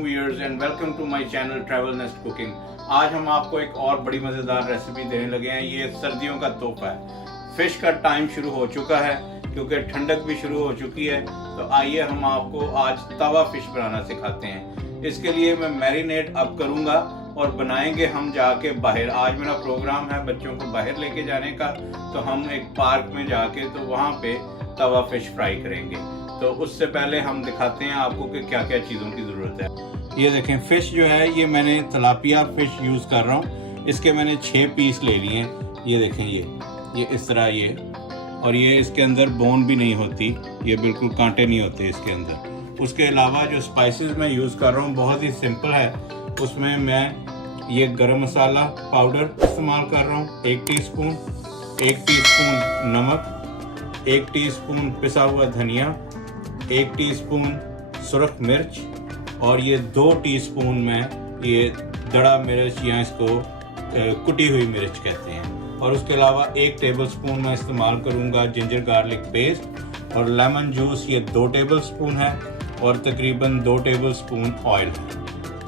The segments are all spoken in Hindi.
वालेकुम viewers and welcome to my channel Travel Nest Cooking. आज हम आपको एक और बड़ी मज़ेदार रेसिपी देने लगे हैं। ये सर्दियों का तोहफा है। फिश का टाइम शुरू हो चुका है क्योंकि ठंडक भी शुरू हो चुकी है। तो आइए हम आपको आज तवा फिश बनाना सिखाते हैं। इसके लिए मैं मैरिनेट अब करूँगा और बनाएंगे हम जाके बाहर। आज मेरा प्रोग्राम है बच्चों को बाहर लेके जाने का, तो हम एक पार्क में जाके तो वहाँ पे तवा फिश फ्राई करेंगे। तो उससे पहले हम दिखाते हैं आपको कि क्या क्या चीज़ों की ज़रूरत है। ये देखें, फ़िश जो है ये मैंने तिलापिया फ़िश यूज़ कर रहा हूँ। इसके मैंने 6 पीस ले लिए हैं। ये देखें, ये इस तरह ये, और ये इसके अंदर बोन भी नहीं होती, ये बिल्कुल कांटे नहीं होते इसके अंदर। उसके अलावा जो स्पाइसेस मैं यूज़ कर रहा हूँ बहुत ही सिंपल है। उसमें मैं ये गरम मसाला पाउडर इस्तेमाल कर रहा हूँ 1 टीस्पून, 1 टीस्पून नमक, 1 टीस्पून पिसा हुआ धनिया, 1 टीस्पून सुरख मिर्च, और ये 2 टीस्पून में ये दड़ा मिर्च या इसको कुटी हुई मिर्च कहते हैं। और उसके अलावा 1 टेबलस्पून मैं इस्तेमाल करूँगा जिंजर गार्लिक पेस्ट, और लेमन जूस ये 2 टेबलस्पून है, और तकरीबन 2 टेबलस्पून ऑयल है।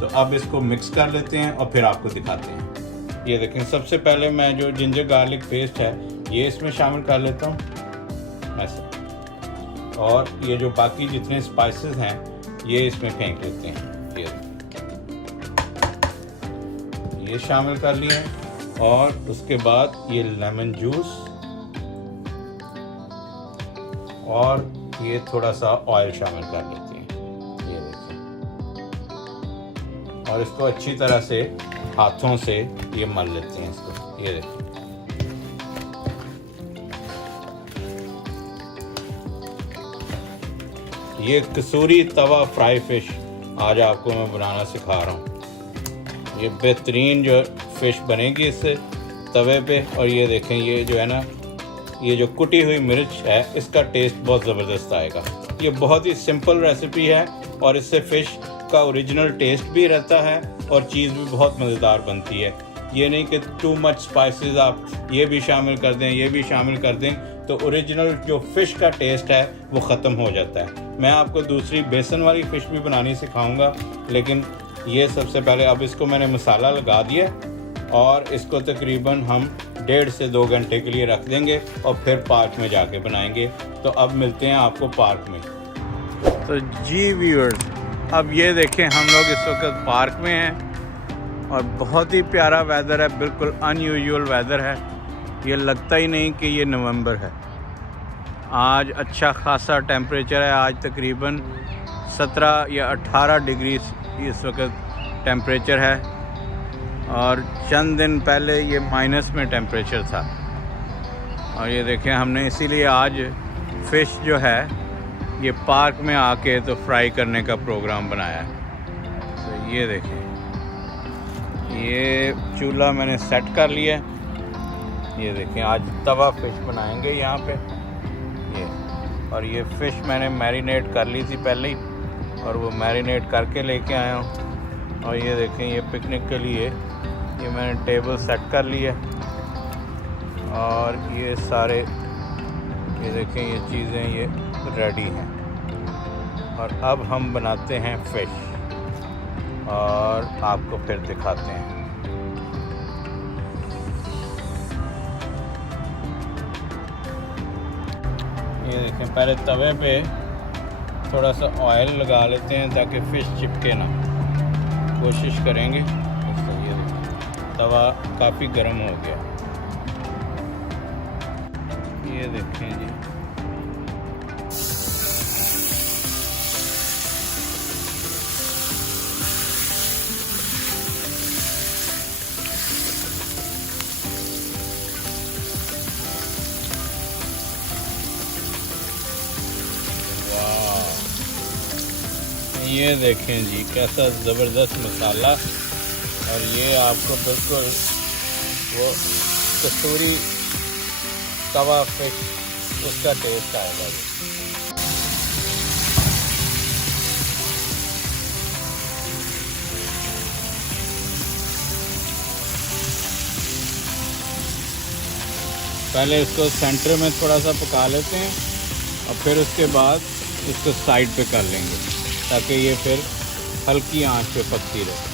तो अब इसको मिक्स कर लेते हैं और फिर आपको दिखाते हैं। ये देखें, सबसे पहले मैं जो जिंजर गार्लिक पेस्ट है ये इसमें शामिल कर लेता हूँ ऐसे, और ये जो बाकी जितने स्पाइसेस हैं ये इसमें फेंक लेते हैं। ये शामिल कर लिए हैं, और उसके बाद ये लेमन जूस और ये थोड़ा सा ऑयल शामिल कर लेते हैं। ये देखिए, और इसको अच्छी तरह से हाथों से ये मल लेते हैं इसको। ये देखिए, ये कसूरी तवा फ्राई फिश आज आपको मैं बनाना सिखा रहा हूँ। ये बेहतरीन जो फिश बनेगी इससे तवे पे। और ये देखें, ये जो है ना, ये जो कुटी हुई मिर्च है इसका टेस्ट बहुत ज़बरदस्त आएगा। ये बहुत ही सिंपल रेसिपी है और इससे फ़िश का ओरिजिनल टेस्ट भी रहता है और चीज़ भी बहुत मज़ेदार बनती है। ये नहीं कि टू मच स्पाइसेस आप ये भी शामिल कर दें, ये भी शामिल कर दें, तो ओरिजिनल जो फ़िश का टेस्ट है वो ख़त्म हो जाता है। मैं आपको दूसरी बेसन वाली फ़िश भी बनानी सिखाऊंगा, लेकिन ये सबसे पहले अब इसको मैंने मसाला लगा दिया और इसको तकरीबन हम 1.5 से 2 घंटे के लिए रख देंगे और फिर पार्क में जाके बनाएंगे। तो अब मिलते हैं आपको पार्क में। तो जी व्यूअर्स, अब ये देखें, हम लोग इस वक्त पार्क में हैं और बहुत ही प्यारा वेदर है, बिल्कुल अनयूजुअल वेदर है। ये लगता ही नहीं कि ये नवंबर है। आज अच्छा खासा टेम्परेचर है। आज तकरीबन 17 या 18 डिग्री इस वक्त टेम्परेचर है, और चंद दिन पहले ये माइनस में टेम्परेचर था। और ये देखें, हमने इसीलिए आज फ़िश जो है ये पार्क में आके तो फ्राई करने का प्रोग्राम बनाया है। तो ये देखें, ये चूल्हा मैंने सेट कर लिया। ये देखें, आज तवा फिश बनाएंगे यहाँ पे ये। और ये फ़िश मैंने मैरिनेट कर ली थी पहले ही, और वो मैरिनेट करके लेके आया हूँ। और ये देखें, ये पिकनिक के लिए ये मैंने टेबल सेट कर लिया, और ये सारे ये देखें, ये चीज़ें ये रेडी हैं। और अब हम बनाते हैं फ़िश और आपको फिर दिखाते हैं। ये देखें, पहले तवे पे थोड़ा सा ऑयल लगा लेते हैं ताकि फ़िश चिपके ना, कोशिश करेंगे। ये देखें, तवा काफ़ी गर्म हो गया। ये देखें जी, ये देखें जी कैसा ज़बरदस्त मसाला। और ये आपको बिल्कुल वो कसूरी तवा फिश उसका टेस्ट आएगा जी। पहले इसको सेंटर में थोड़ा सा पका लेते हैं और फिर उसके बाद इसको साइड पे कर लेंगे ताकि ये फिर हल्की आंच पे पकती रहे।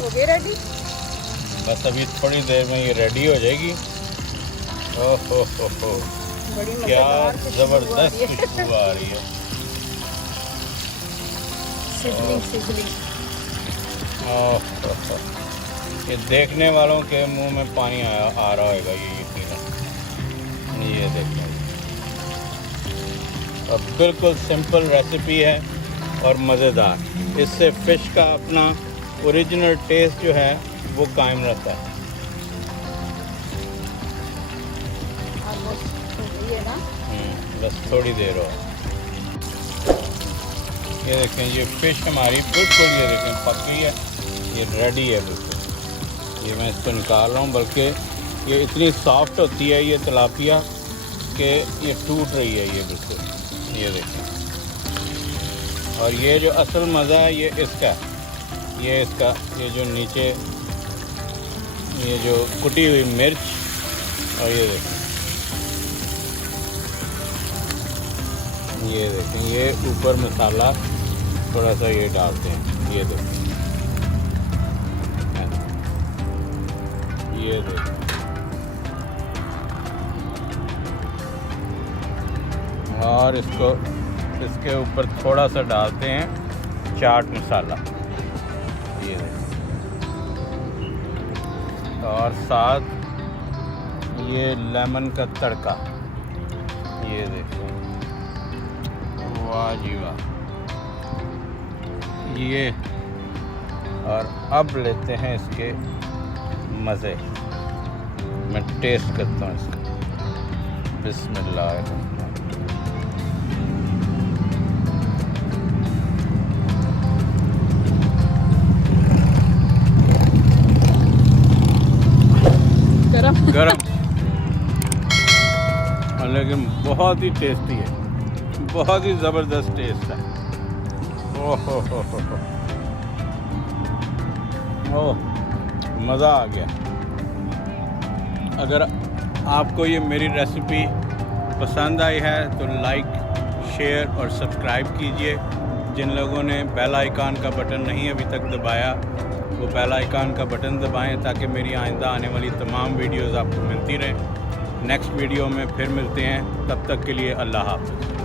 हो गए रेडी? बस अभी थोड़ी देर में ये रेडी हो जाएगी। ओहो हो, बड़ी क्या मजेदार खुशबू जबरदस्त आ रही है। खुशबू आ रही है। सिजलिंग। ओहो, ये देखने वालों के मुंह में पानी आ रहा होगा ये यकीनन। ये देखें, और बिल्कुल सिंपल रेसिपी है और मज़ेदार। इससे फ़िश का अपना ओरिजिनल टेस्ट जो है वो कायम रहता है। ऑलमोस्ट हो गई है ना? बस थोड़ी देर हो। ये देखें, ये फ़िश हमारी बिल्कुल, ये देखें पक गई है, ये रेडी है बिल्कुल। ये मैं इसको निकाल रहा हूँ, बल्कि ये इतनी सॉफ्ट होती है ये तिलापिया कि ये टूट रही है ये बिल्कुल। ये देखें, और ये जो असल मज़ा है ये इसका, ये जो नीचे ये जो कुटी हुई मिर्च, और ये देखें ये ऊपर मसाला थोड़ा सा ये डालते हैं। ये देखें, ये देखें, और इसके ऊपर थोड़ा सा डालते हैं चाट मसाला। ये देखें, और साथ ये लेमन का तड़का। ये देखो, वाह जी वाह। ये, और अब लेते हैं इसके मज़े। मैं टेस्ट करता हूँ इसको। बिस्मिल्लाह। गरम, लेकिन बहुत ही टेस्टी है, बहुत ही ज़बरदस्त टेस्ट है। ओह मज़ा आ गया। अगर आपको ये मेरी रेसिपी पसंद आई है तो लाइक, शेयर और सब्सक्राइब कीजिए। जिन लोगों ने बेल आइकन का बटन नहीं अभी तक दबाया, वो बेल आइकन का बटन दबाएं ताकि मेरी आइंदा आने वाली तमाम वीडियोज़ आपको मिलती रहें। नेक्स्ट वीडियो में फिर मिलते हैं, तब तक के लिए अल्लाह हाफ़िज़।